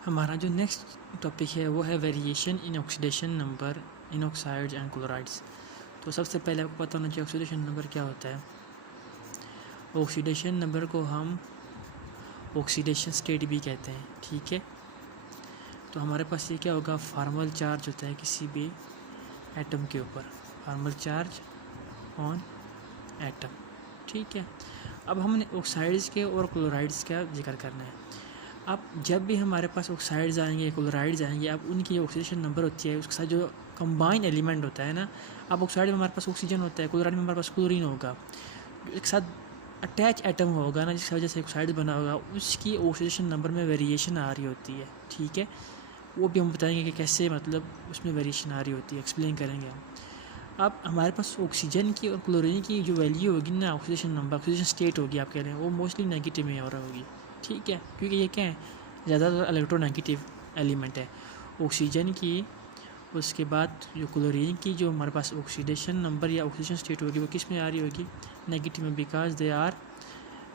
हमारा जो next topic है वो है variation in oxidation number in oxides and chlorides. तो सबसे पहले आपको पता होना चाहिए ऑक्सीडेशन नंबर क्या होता है। ऑक्सीडेशन नंबर को हम ऑक्सीडेशन स्टेट भी कहते हैं, ठीक है। तो हमारे पास ये क्या होगा, फार्मल चार्ज होता है किसी भी एटम के ऊपर, फार्मल चार्ज ऑन एटम, ठीक है। अब हमने ऑक्साइड्स के और क्लोराइड्स का जिक्र करना है। अब जब भी हमारे पास ऑक्साइड्स आएंगे, क्लोराइड्स आएंगे, अब उनकी जो ऑक्सीडेशन नंबर होती है उसके साथ जो कंबाइन एलिमेंट होता है ना, अब ऑक्साइड में हमारे पास ऑक्सीजन होता है, क्लोराइड में हमारे पास क्लोरीन होगा, एक साथ अटैच एटम होगा ना, जिसकी वजह से ऑक्साइड बना होगा, उसकी ऑक्सीडेशन नंबर में वेरिएशन आ रही होती है, ठीक है। वो भी हम बताएंगे कि कैसे मतलब उसमें वेरिएशन आ रही होती है, एक्सप्लेन करेंगे हम। अब हमारे पास ऑक्सीजन की और क्लोरीन की जो वैल्यू होगी ना, ऑक्सीडेशन नंबर, ऑक्सीडेशन स्टेट होगी आप कह रहे हैं, वो मोस्टली नेगेटिव में हो रहा होगी, ठीक है, क्योंकि ये क्या है, ज़्यादातर इलेक्ट्रोनेगेटिव एलिमेंट है ऑक्सीजन की। उसके बाद जो क्लोरीन की जो हमारे पास ऑक्सीडेशन नंबर या ऑक्सीडेशन स्टेट होगी वो किस में आ रही होगी, नेगेटिव में, बिकॉज दे आर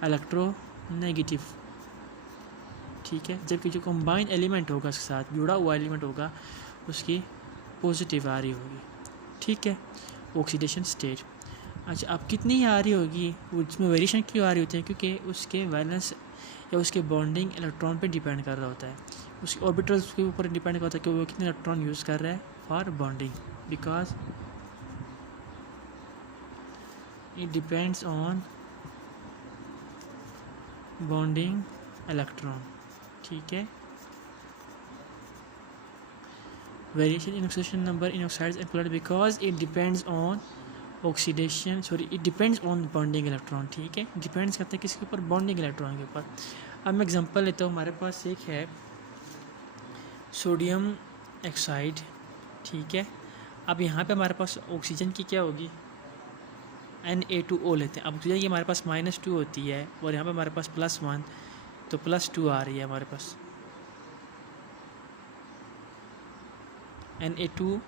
इलेक्ट्रोनेगेटिव, ठीक है। जबकि जो कंबाइंड एलिमेंट होगा उसके साथ जुड़ा हुआ एलिमेंट होगा उसकी पॉजिटिव आ रही होगी, ठीक है, ऑक्सीडेशन स्टेट। अच्छा, अब कितनी आ रही होगी, उसमें वेरिएशन क्यों आ रही होती है, क्योंकि उसके वैलेंस या उसके बॉन्डिंग इलेक्ट्रॉन पे डिपेंड कर रहा होता है, उसके ऑर्बिटल्स के ऊपर डिपेंड करता है कि वो कितने इलेक्ट्रॉन यूज़ कर रहा है for bonding, because it depends on bonding electron, ठीक है। Variation in oxidation number in oxides and chloride because it depends on oxidation, sorry, it depends on bonding electron, ठीक है। डिपेंड्स करते हैं किसके ऊपर, बॉन्डिंग इलेक्ट्रॉन के ऊपर। अब मैं एग्जांपल लेता हूँ, हमारे पास एक है सोडियम ऑक्साइड, ठीक है। अब यहाँ पे हमारे पास ऑक्सीजन की क्या होगी, Na2O लेते हैं। अब ऑक्सीजन की हमारे पास -2 होती है और यहाँ पे हमारे पास +1, तो +2 आ रही है हमारे पास Na2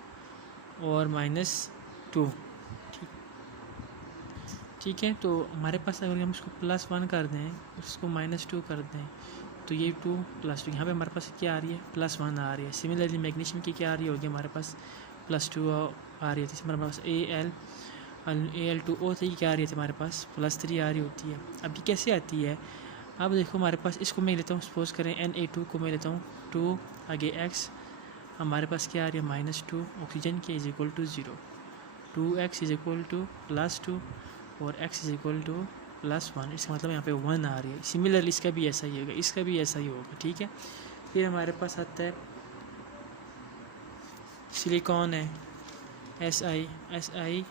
और -2, ठीक है। तो हमारे पास अगर हम इसको +1 कर दें, उसको -2 कर दें, तो ये 2 + 2, यहाँ पे हमारे पास क्या आ रही है, +1 आ रही है। सिमिलरली मैग्नीशियम की क्या आ रही होगी, हमारे पास +2 आ रही है। जैसे हमारे पास Al2O थी, क्या आ रही है हमारे पास +3 आ रही होती है। अभी कैसे आती है, अब देखो हमारे पास, इसको मैं लेता हूँ, सपोज करें Na2 को मैं लेता हूँ 2 आगे x, हमारे पास क्या आ रही है -2, ऑक्सीजन के = 0, 2x = +2 और x +1, इसका मतलब यहाँ पे 1 आ रही है। सिमिलरली इसका भी ऐसा ही होगा, इसका भी ऐसा ही होगा, ठीक है। फिर हमारे पास आता है सिलिकॉन है, SiO2,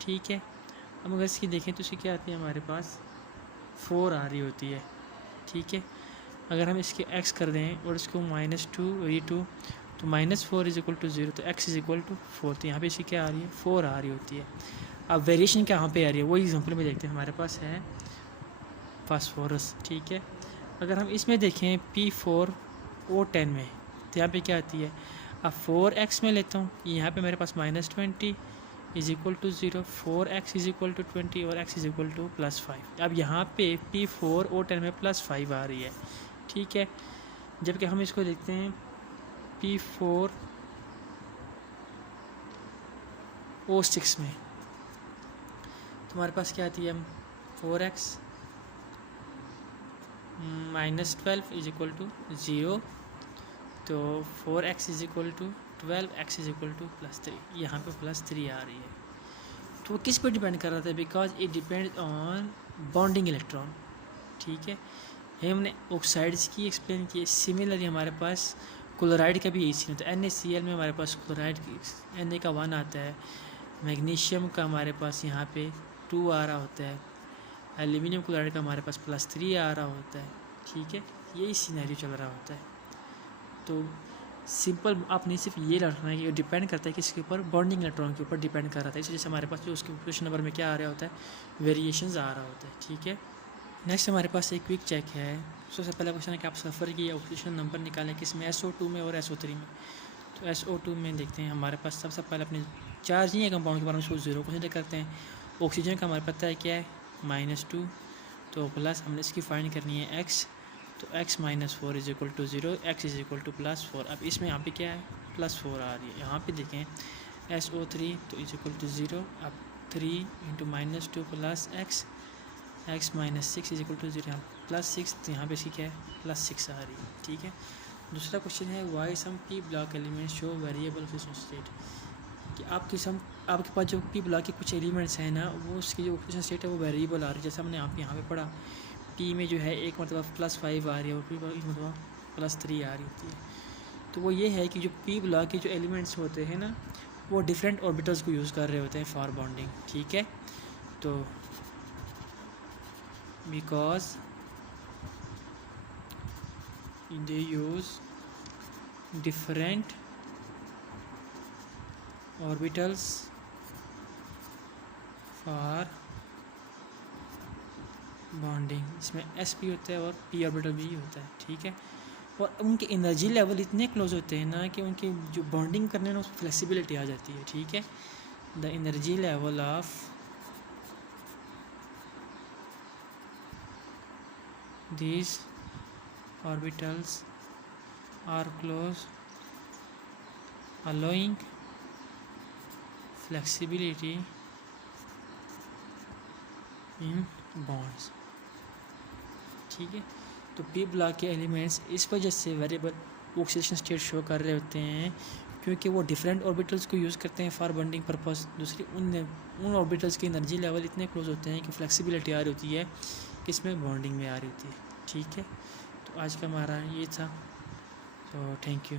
ठीक है। अब अगर इसकी देखें तो इसकी क्या आती है, हमारे पास 4 आ रही होती है, ठीक है। अगर हम इसके x कर दें और इसको -2 और ये 2, तो -4 = 0, तो x = 4, तो यहाँ पे इसकी क्या आ रही है, 4 आ रही होती है। अब वेरिएशन कहाँ पे आ रही है, वही एग्जांपल में देखते हैं। हमारे पास है फास्फोरस, ठीक है। अगर हम इसमें देखें P4O10 में, तो यहाँ पे क्या आती है, अब 4x में लेता हूँ, यहाँ पे मेरे पास -20 = 0, 4x = 20 और x = +5। अब यहाँ पे P4O10 में +5 आ रही है, ठीक है। जबकि हम इसको देखते हैं P4O6 में, तो हमारे पास क्या आती है, 4x -12 = 0, तो 4x = 12, x = +3, यहाँ पे +3 आ रही है। तो किस पर डिपेंड कर रहा था, because it depends on bonding electron, ठीक है। ये हमने ऑक्साइड्स की एक्सप्लेन की। सिमिलरली हमारे पास क्लोराइड का भी यही सीन होता है। NaCl में हमारे पास क्लोराइड Na का 1 आता है, मैग्नीशियम का हमारे पास यहाँ पे 2 आ रहा होता है, एल्यूमिनियम क्लोराइड का हमारे पास +3 आ रहा होता है, ठीक है। यही सीनरी चल रहा होता है। तो सिंपल आपने सिर्फ ये रखना है कि डिपेंड करता है कि इसके ऊपर, बॉन्डिंग इलेक्ट्रॉन के ऊपर डिपेंड कर रहा था। इस वजह से हमारे पास जो उसके क्वेश्चन नंबर में क्या आ रहा होता है, वेरिएशंस आ रहा होता है, ठीक है। नेक्स्ट हमारे पास एक क्विक चेक है। सबसे पहला क्वेश्चन है कि आप सफ़र की ऑक्सीडेशन नंबर निकालें, किस में, SO2 में और SO3 में। तो SO2 में देखते हैं, हमारे पास सबसे पहले अपने चार्ज नहीं है कंपाउंड के बारे में, उसको 0 कंसिडर करते हैं। ऑक्सीजन का हमारे पता है क्या है, -2, तो प्लस हमने इसकी फाइंड करनी है x, तो x minus 4 is equal to 0, x is equal to +4। अब इसमें यहाँ पे क्या है, +4 आ रही है। यहाँ पे देखें SO3 तो इज इक्वल टू 0। अब 3 into -2 plus x minus 6 is equal to 0, यहाँ +6, तो यहाँ पे इसकी क्या है, +6 आ रही है। ठीक है। दूसरा क्वेश्चन है वाई सम p block element show variable oxidation state, कि आपके पास जो p ब्लॉक के कुछ एलिमेंट्स हैं ना, वो उसकी जो ऑक्सीडेशन स्टेट है वो वेरिएबल आ रही है। जैसे हमने यहाँ पे पढ़ा p में जो है एक मतलब +5 आ रही है और p मतलब +3 आ रही होती है। तो वो ये है कि जो p ब्लॉक के जो एलिमेंट्स होते हैं ना, वो डिफरेंट ऑर्बिटल्स को यूज़ कर रहे होते हैं फॉर बॉन्डिंग। ठीक है। तो because they use different orbitals for bonding, इसमें s भी होता है और p ऑर्बिटल भी होता है। ठीक है। और उनके एनर्जी लेवल इतने क्लोज होते हैं ना कि उनकी जो बॉन्डिंग करने में उसमें फ्लेक्सिबिलिटी आ जाती है। ठीक है। The energy level of these orbitals are close, allowing flexibility in bonds। ठीक है। तो p ब्लॉक के एलिमेंट्स इस वजह से वेरिएबल ऑक्सीडेशन स्टेट शो कर रहे होते हैं क्योंकि वो डिफरेंट ऑर्बिटल्स को यूज़ करते हैं फॉर बॉन्डिंग पर्पस। दूसरी उन ऑर्बिटल्स की एनर्जी लेवल इतने क्लोज होते हैं कि फ्लेक्सिबिलिटी आ रही होती है, किसमें, बॉन्डिंग में आ रही होती है। ठीक है। तो आज का हमारा ये था। तो थैंक यू।